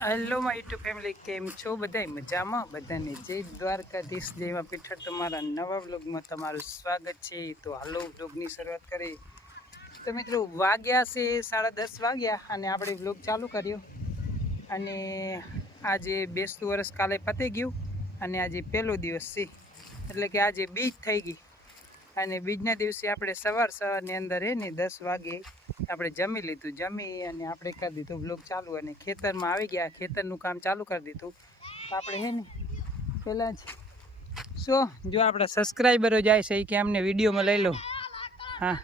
Hello my YouTube family, કેમ છો બધા? મજામાં? બધાને જય દ્વારકાધીશ, જયમાં પીઠળ. તમારા નવા વ્લોગમાં તમારું સ્વાગત છે. તો હાલો વ્લોગની શરૂઆત કરી. તો મિત્રો વાગ્યા છે 10:30 વાગ્યા અને આપણે વ્લોગ ચાલુ કર્યો. અને આજે બેસતું વર્ષ કાલે પતી ગયું અને આજે પહેલો દિવસ છે, એટલે કે આજે બીજ થઈ ગઈ. અને બીજના દિવસે આપણે સવારની અંદર ને 10 વાગે આપણે જમી લીધું. જમી અને આપણે કરી દીધું બ્લોગ ચાલુ અને ખેતરમાં આવી ગયા. ખેતરનું કામ ચાલુ કરી દીધું. તો આપણે ને પહેલાં જ જો આપણા સબસ્ક્રાઈબરો જાય છે કે અમને વિડીયોમાં લઈ લો. હા,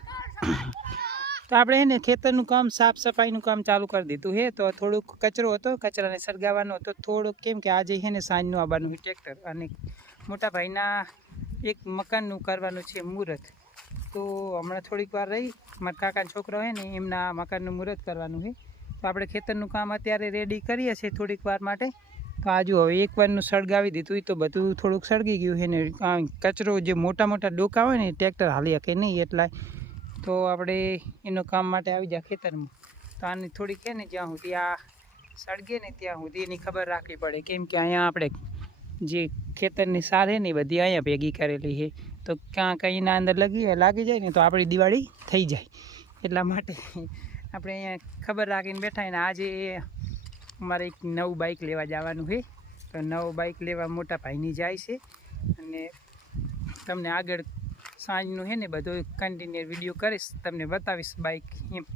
તો આપણે ને ખેતરનું કામ, સાફ સફાઈનું કામ ચાલુ કરી દીધું હે. તો થોડુંક કચરો હતો, કચરાને સળગાવવાનો હતો થોડોક, કેમ કે આજે છે ને સાંજનું આવવાનું હોય ટ્રેક્ટર. અને મોટા ભાઈના એક મકાનનું કરવાનું છે મુહૂર્ત. તો હમણાં થોડીક વાર રહી, મારા કાકાના છોકરા હોય ને એમના મકાનનું મુહૂર્ત કરવાનું છે. તો આપણે ખેતરનું કામ અત્યારે રેડી કરીએ છીએ થોડીક વાર માટે. તો આજુ હવે એકવારનું સળગાવી દીધું, તો બધું થોડુંક સળગી ગયું છે ને કચરો જે મોટા મોટા ડોકા હોય ને ટ્રેક્ટર હાલી શકે નહીં એટલા. તો આપણે એનું કામ માટે આવી જાય ખેતરમાં. તો આની થોડીક છે ને જ્યાં સુધી આ સળગે ને ત્યાં સુધી એની ખબર રાખવી પડે, કેમ કે અહીંયા આપણે જે ખેતરની સાર છે ને એ બધી અહીંયા ભેગી કરેલી છે. તો ક્યાં કંઈના અંદર લાગી જાય ને તો આપણી દિવાળી થઈ જાય. એટલા માટે આપણે અહીંયા ખબર રાખીને બેઠા. ને આજે અમારે એક નવું બાઇક લેવા જવાનું છે. તો નવું બાઇક લેવા મોટા ભાઈની જાય છે. અને તમને આગળ સાંજનું છે ને બધું કન્ટિન્યુ વિડીયો કરીશ, તમને બતાવીશ બાઇક એમ.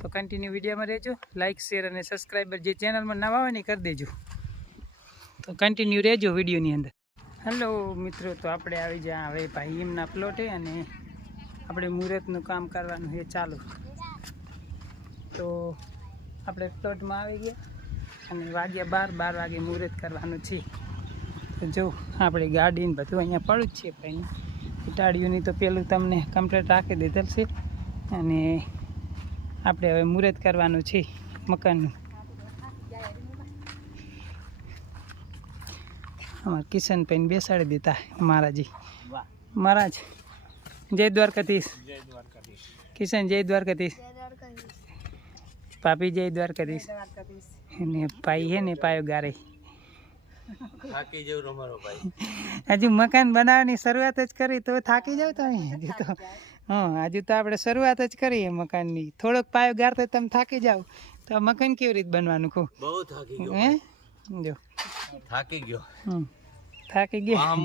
તો કન્ટિન્યુ વિડીયોમાં રહેજો. લાઇક, શેર અને સબસ્ક્રાઈબર જે ચેનલમાં નવા હોય ને કરી દેજો. તો કન્ટિન્યુ રહેજો વિડીયોની અંદર. હેલો મિત્રો, તો આપણે આવી જાય હવે ભાઈ એમના પ્લોટે અને આપણે મુહૂર્તનું કામ કરવાનું છે ચાલુ. તો આપણે પ્લોટમાં આવી ગયા અને વાગ્યા 12 વાગે મુહૂર્ત કરવાનું છે. તો જો આપણે ગાડીને બધું અહીંયા પડું જ છે ભાઈ. ટાળીઓની તો પેલું તમને કમ્પ્લીટ રાખી દીધેલ છે. અને આપણે હવે મુહૂર્ત કરવાનું છે મકાનનું. અમારા કિશનભાઈને બેસાડી દીધા મહારાજી. મહારાજ જય દ્વારકાધીશ. કિશન જય દ્વારકાધીશ. ભાભી જય દ્વારકાધીશ. અને ભાઈ હે ને પાયો ગારે. હજુ મકાન બનાવવાની શરૂઆત જ કરી તો થાકી જાવ તમે. હજુ તો હજુ તો આપણે શરૂઆત જ કરીએ મકાનની. થોડોક પાયો ગારતો તમે થાકી જાવ તો મકાન કેવી રીતે બનવાનું? કહું બહુ થાકી ગયો. હે જો થાકી ગયો. થાકી ગયા.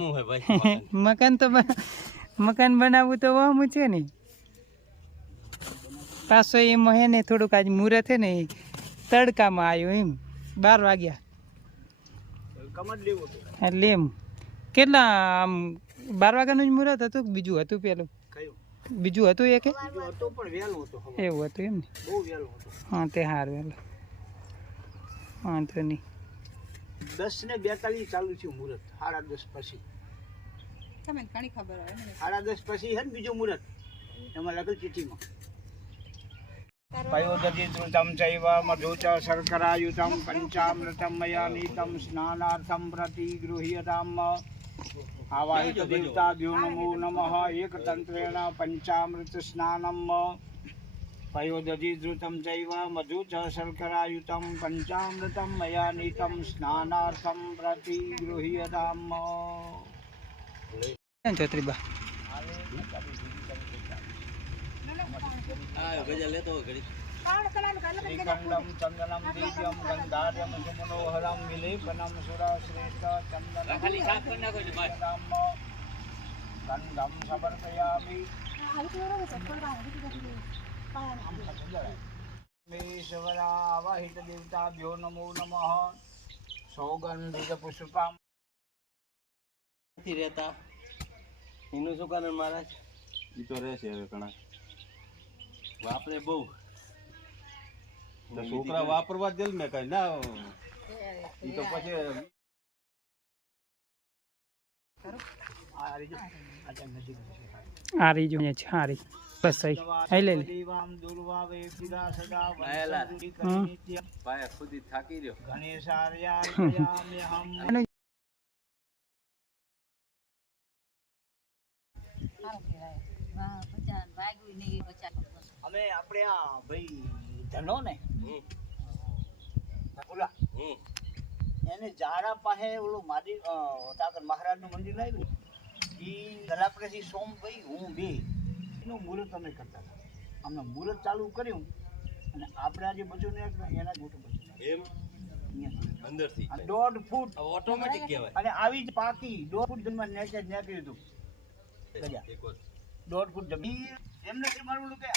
મકાન બનાવવું તો વાહમું છે ને. પાછો એમાં હે ને થોડુંક આજ મુહૂર્ત છે ને તડકામાં આવ્યો એમ 12 વાગ્યા. એટલે એમ કેટલા આમ 12 વાગ્યાનું જ મુહૂર્ત હતું કે બીજું હતું? પેલું બીજું હતું એ કે એવું હતું એમ ને? હા તે સારું. વહેલું વાંધો નહીં. 10:42 ચાલુ થયું મુહૂર્ત. 10:30 પછી તમને ઘણી ખબર હોય. 10:30 પછી હે ને બીજું મુહૂર્ત એમાં લગલ ચીઠીમાં. પયોદધિતૃતમ ચૈવ મધુચ શર્કરાયુતમ પંચામૃતમ મયા નીતમ સ્નાનાર્થમ પ્રતિગૃહ્યતામ. આવાહિત દેવતાભ્યો નમો નમઃ. એકતંત્રેણ પંચામૃત સ્નાનમ. પયોદધિતૃતમ ચૈવ મધુચ શર્કરાયુતમ પંચામૃતમ મયા નીતમ સ્નાનાર્થમ પ્રતિગૃહ્યતામ. ચોત્રીબા શ્રીખંડમ ચંદનમ દિવ્યમ ગંધાર્યમ સુમનોહરમ વિલેપનમ સુરશ્રેષ્ઠ ચંદનમ ગંધમ સમર્પયામિ. આવાહિત દેવતાભ્યો નમો નમઃ. સૌગંધિત પુષ્પમ નથી રહેતા. એનું શું કારણ મહારાજ? એ તો રહેશે હવે ઘણા વાપરે બહુ. છોકરા વાપરવા જ ને કઈ ના. એ તો પછી આ રહી જો આ રહી બસ સહી લે લે. ખુદી થાકી રહ્યો. અમે આપણે આ ભાઈ ધનો ને ઓલા એને જાડા પાસે ઓલું મારી ઠાકર મહારાજનું મંદિર લાવ્યું એ ગલાપરેથી સોમભાઈ હું બે એનું મુહૂર્ત અમે કરતા હતા. અમે મુહૂર્ત ચાલુ કર્યું અને આપણે આજે બચું ને એના જ મોટું બચું એમ અંદરથી 1.5 ફૂટ ઓટોમેટિક કહેવાય અને આવી જ પાકી 1.5 ફૂટ જન્મ નેચે નીકળ્યું હતું 1.5 ફૂટ જમીન એમને કે મારું કે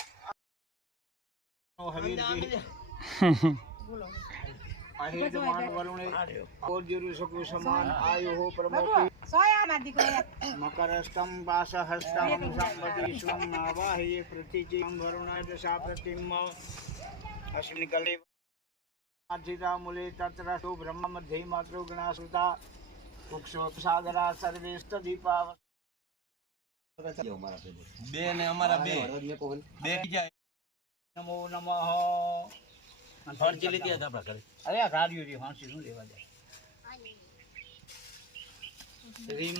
બોલો आहे जमान वरुणे और जरु सकु समान आयो हो प्रमोति सोया मादी को मकरस्तम पासहस्तम संपति स्वम नावाहि प्रतिजिं वरुणाय दशा प्रतिम अश्विनि कले आजिता मूले तत्रतो ब्रह्म मध्ये मात्रो गणासुता कुक्षो सागरा सर्वेष्ट दीपा बे ने हमारा बे जाए नमो नमः ફરજી લીધી હતા આપણે ઘરે અરે આ રાડિયો રી હાંસી શું લેવા જાય રીમ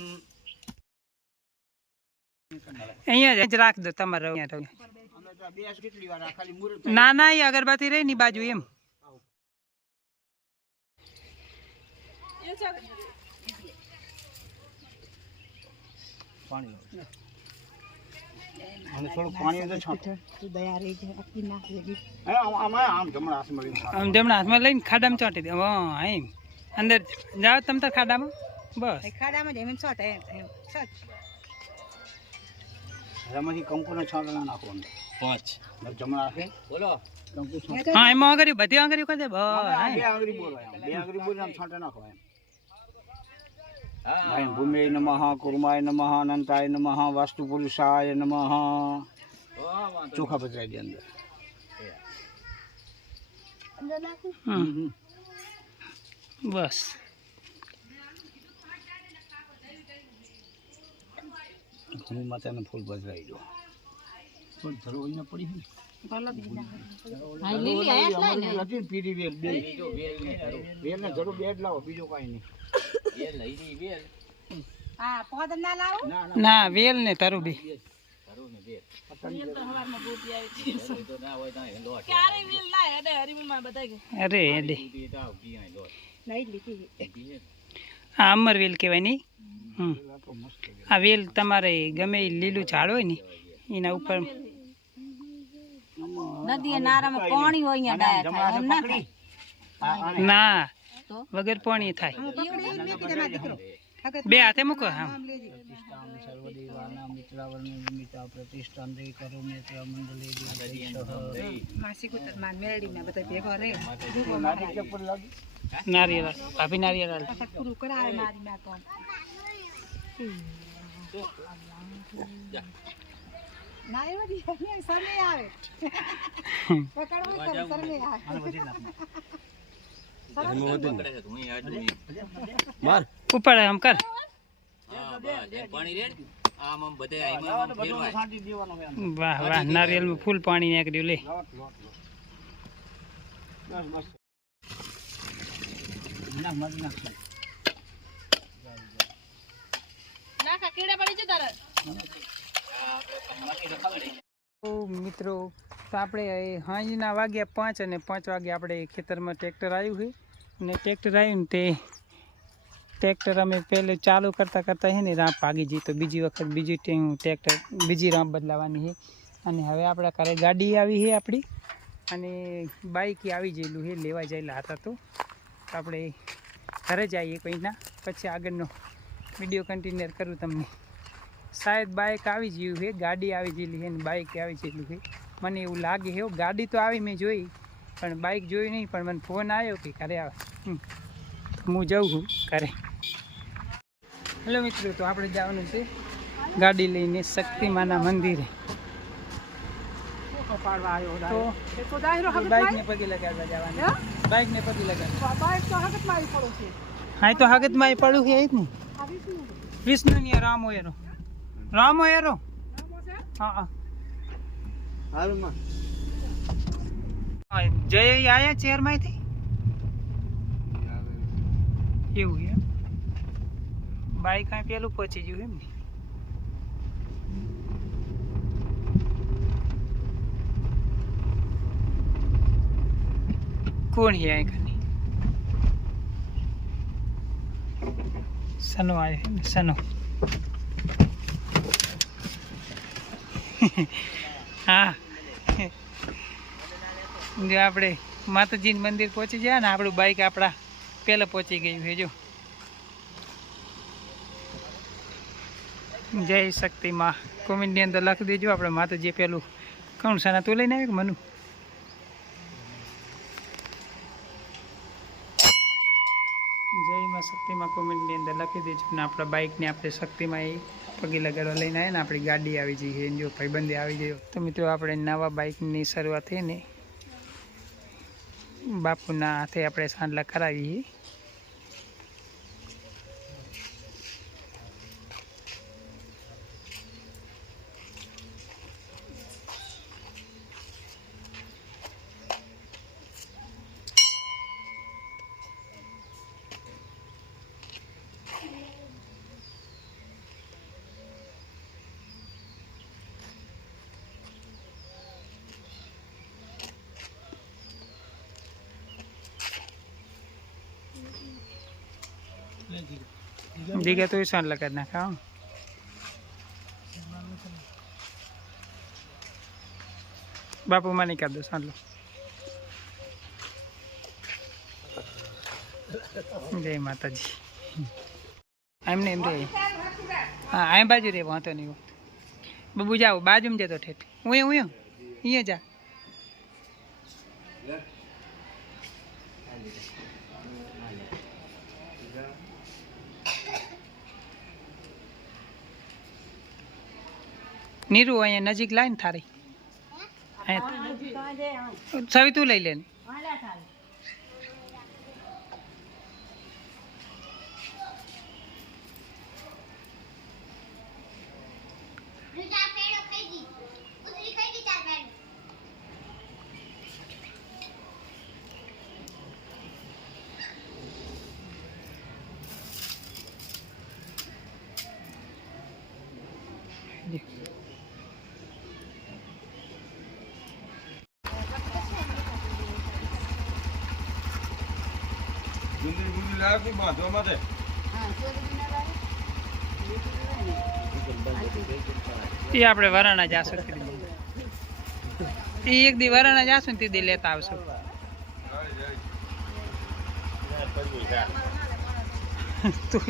અહીંયા જ રાખ દો તમારે અહીંયા અમે તો બે કેટલી વાર ખાલી મુરત ના ના એ અગરબત્તી રહી ની બાજુ એમ પાણી અને થોડું પાણી અંદર છાંટો તું દયા રહી છે આખી નાખ દેગી આમ જમણા હાથમાં લઈને ખાડામાં ચોંટી દે હા એમ અંદર જાઓ તમે તાર ખાડામાં બસ ખાડામાં જમીન છોટે સચ એમાંથી કંકુનો છાંટો નાખવાનો 5 જમણા હાથે બોલો કંકુ છાંટો હા એમાં આગળ બધી આગળ કરી દે બસ બે આગળ બોલો બે આગળ બોલ આમ છાંટો નાખો એમ ભૂમે નમઃ કુર્માય નમઃ અનંતાય નમઃ વાસ્તુ પુરુષાય નમઃ ચોખા બદલાઈ દે અંદર બસ હું માતાને ફૂલ બદલાઈ દો પણ ધરો અહીંયા પડી પીરી વેલ બે વેલ ને ધરો બે જ લાવો બીજો કાંઈ નહીં ના વેલ ને તારું બી અરે એડે આ અમર વેલ કહેવાય નહીં આ વેલ તમારે ગમે એ લીલું ઝાડ હોય ને એના ઉપર ના વગર પાણી થાય બે હાથે મૂકો હા નારિયેળ ભાભી નારિયેળ ઉપર આમ કર વાહ વાહ નારિયેળ માં ફૂલ પાણી નીકળ્યું લે મિત્રો તો આપણે સાંજના વાગ્યા 5 અને 5 વાગે આપણે ખેતરમાં ટ્રેક્ટર આવ્યું છે અને ટ્રેક્ટર આવ્યું ને તે ટ્રેક્ટર અમે પહેલે ચાલુ કરતાં કરતાં છે ને રામ ભાગી જઈ તો બીજી વખત ટ્રેક્ટર બીજી રામ બદલાવાની છે અને હવે આપણા ઘરે ગાડી આવી છે આપણી અને બાઇક આવી ગયેલું છે લેવા જયેલા હતા તો આપણે ઘરે જઈએ કંઈના પછી આગળનો વિડીયો કન્ટિન્યુ કરું તમને શાયદ બાઇક આવી ગયું છે ગાડી આવી ગયેલી છે અને બાઇક આવી ગયેલું છે મને એવું લાગે છે ગાડી તો આવી મેં જોઈ પણ બાઇક જોઈ નહીં પણ મને ફોન આવ્યો કે ઘરે આવે હું જાઉં છું ઘરે હેલો મિત્રો તો આપણે જવાનું છે ગાડી લઈને શક્તિમાના મંદિરે તો બાઇકને પગે લગાડવા જવાનું બાઇકને પગે લગાડવા હા તો હગતમાં પડું છે જ ને વિષ્ણુની રામો એરો હા જય આયા ચેરમાંથી એવું એમ બાઈક કાંઈ પેલું પહોંચી ગયું એમ ને કોણ હે આ કની સનો આવ્યો ને સનો. હા જો આપણે માતાજીનું મંદિર પહોંચી ગયા ને આપણું બાઇક આપણા પહેલાં પહોંચી ગયું છે. જો જય શક્તિ માં કોમેન્ટની અંદર લખી દેજો. આપણે માતાજી પેલું કોણ સાના તું લઈને આવ્યો કે મનુ? જય માં શક્તિમાં કોમેન્ટની અંદર લખી દેજો. ને આપણા બાઇકને આપણે શક્તિમાં એ પગી લગાડવા લઈને આવ્યા ને આપણી ગાડી આવી જઈએ. જો ભાઈબંધે આવી ગયો. તો મિત્રો આપણે નવા બાઇકની શરૂઆત થઈ ને બાપુના હાથે આપણે સાંડલા કરાવીએ. દીઘા તો સાંડલા કરી નાખા. બાપુ માં નહીં કરી દો સાંડલો. જય માતાજી. એમને એમ રે. હા આ બાજુ રે વાંધો નહીં. બબુ જાઓ બાજુમાં જતો ઠેઠ. હું અહીંયા જા. નીરુ અહીંયા નજીક લાય ને થારી. સવી તું લઈ લે ને. એ આપણે વરાણા જાશું. એ એક દી વરાણા જાશું ને તે દી લેતા આવશું. તું